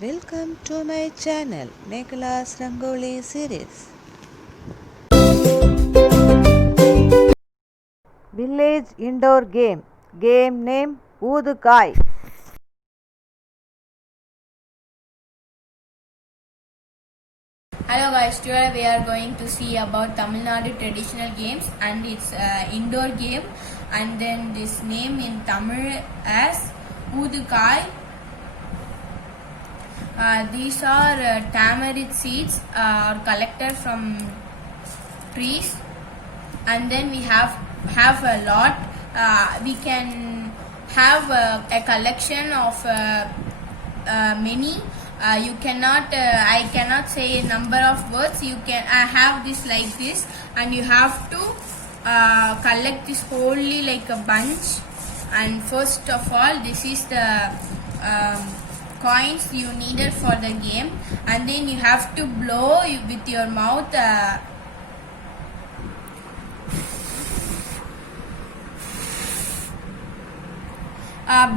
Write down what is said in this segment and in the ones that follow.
Welcome to my channel Nicholas Rangoli series. Village indoor game. Game name Oodukai. Hello guys, today we are going to see about Tamil Nadu traditional games and its indoor game, and then this name in Tamil as Oodukai. These are tamarind seeds are collected from trees, and then we have a lot. We can have a collection of many. You cannot I cannot say a number of words. You can have this like this, and you have to collect this wholly like a bunch. And first of all, this is the coins you needed for the game, and then you have to blow with your mouth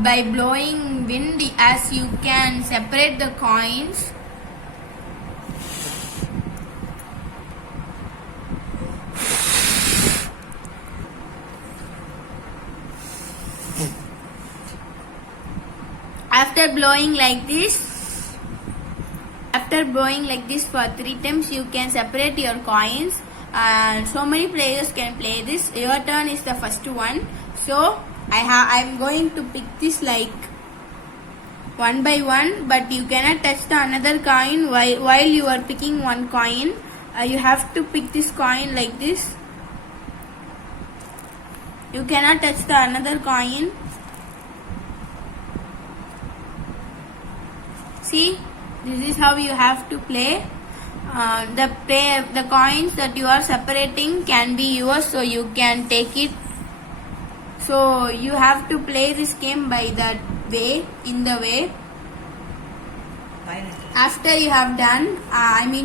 by blowing wind, as you can separate the coins. After blowing like this for 3 times, you can separate your coins. So many players can play this. Your turn is the first one. So I'm going to pick this like one by one, but you cannot touch the another coin while you are picking one coin. You have to pick this coin like this. You cannot touch the another coin. See, this is how you have to play. The coins that you are separating can be yours, so you can take it. So you have to play this game by that way, in the way. After you have done,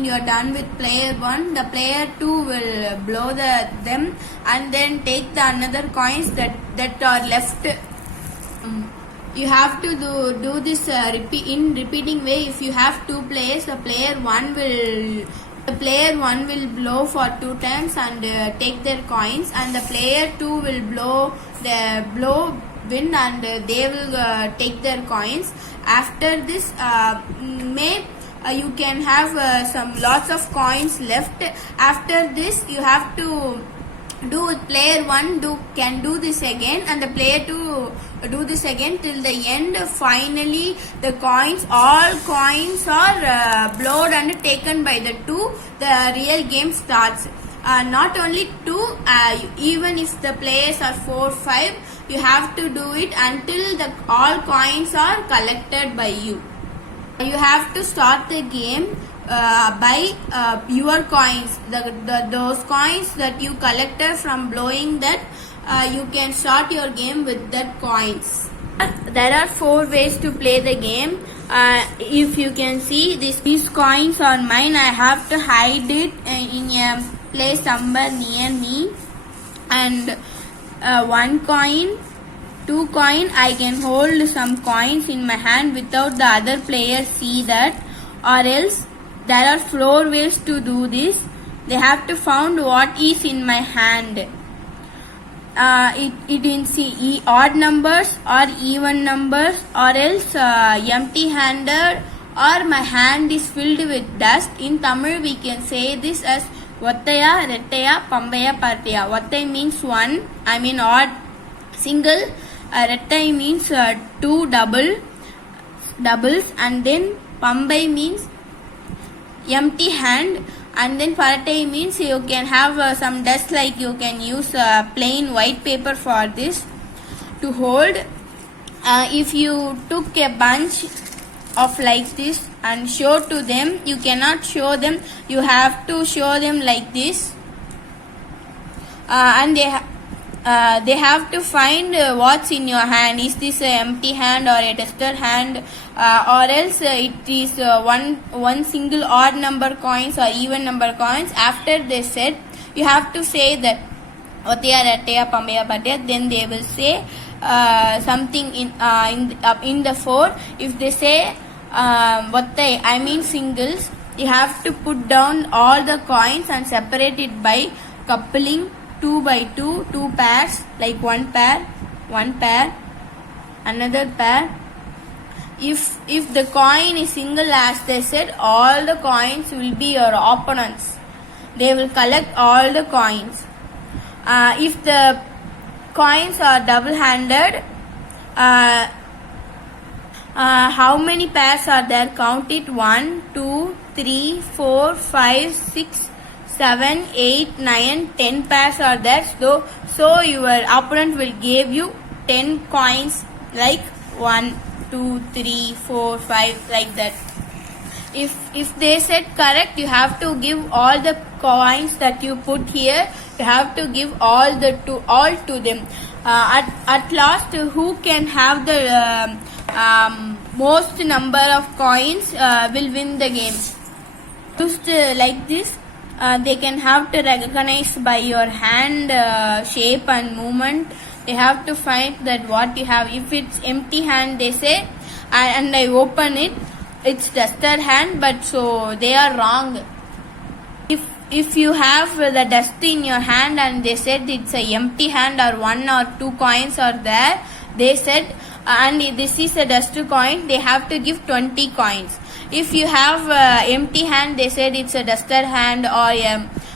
you are done with player 1, the player 2 will blow them and then take the another coins that are left. You have to do this in repeating way. If you have 2 players, the player 1 will blow for 2 times and take their coins, and the player 2 will blow wind and they will take their coins. After this, you can have some lots of coins left. After this, you have to do with player 1 can do this again, and the player 2 do this again till the end. Finally, all coins are blowed and taken by the 2. The real game starts. Not only 2, even if the players are 4, 5, you have to do it until all coins are collected by you. You have to start the game by your coins. Those coins that you collected from blowing that, you can start your game with that coins. There are 4 ways to play the game. If you can see, these coins are mine. I have to hide it in a place somewhere near me. And 1 coin, 2 coin, I can hold some coins in my hand without the other players see that. Or else, there are 4 ways to do this. They have to find what is in my hand. It in odd numbers or even numbers, or else empty handed, or my hand is filled with dust. In Tamil we can say this as Vattaya, Rettaya, Pambaya, Partaya. Vattai means 1, odd, single. Rettai means 2 doubles, and then Pambai means empty hand, and then Paratai means you can have some dust, like you can use plain white paper for this to hold. If you took a bunch of like this and show to them, you cannot show them, you have to show them like this, and they have to find what's in your hand. Is this an empty hand or a tested hand, or else it is one single odd number coins or even number coins. After they said, you have to say that Otaya, Rettaya, Pambaya, Partaya. Then they will say something in the 4. If they say I mean singles, you have to put down all the coins and separate it by coupling 2 by 2, 2 pairs, like one pair, another pair. If the coin is single, as they said, all the coins will be your opponents. They will collect all the coins. If the coins are double-handed, how many pairs are there? Count it. 1, 2, 3, 4, 5, 6, 7, 8, 9, 10 pairs are there. So your opponent will give you 10 coins, like 1, 2, 3, 4, 5, like that. If they said correct, you have to give all the coins that you put here. You have to give all to them. At last, who can have the most number of coins will win the game. Used like this, they can have to recognize by your hand shape and movement. They have to find that what you have. If it's empty hand, they say, and I open it, it's dusted hand, but so they are wrong. If you have the dust in your hand and they said it's a empty hand or 1 or 2 coins are there, they said, and this is a dust coin, they have to give 20 coins. If you have empty hand, they said it's a dusted hand or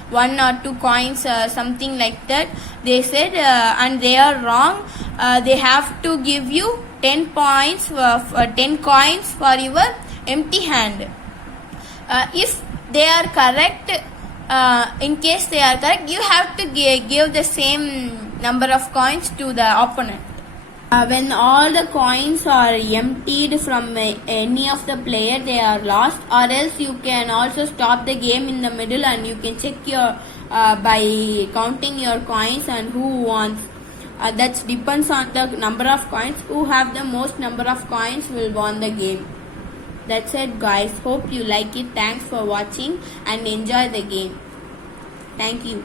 1 or 2 coins, something like that, they said, and they are wrong. They have to give you 10 points, 10 coins for your empty hand. If they are correct, in case they are correct, you have to give the same number of coins to the opponent. When all the coins are emptied from any of the player, they are lost, or else you can also stop the game in the middle and you can check your by counting your coins and who wants. That depends on the number of coins. Who have the most number of coins will win the game. That's it, guys. Hope you like it. Thanks for watching and enjoy the game. Thank you.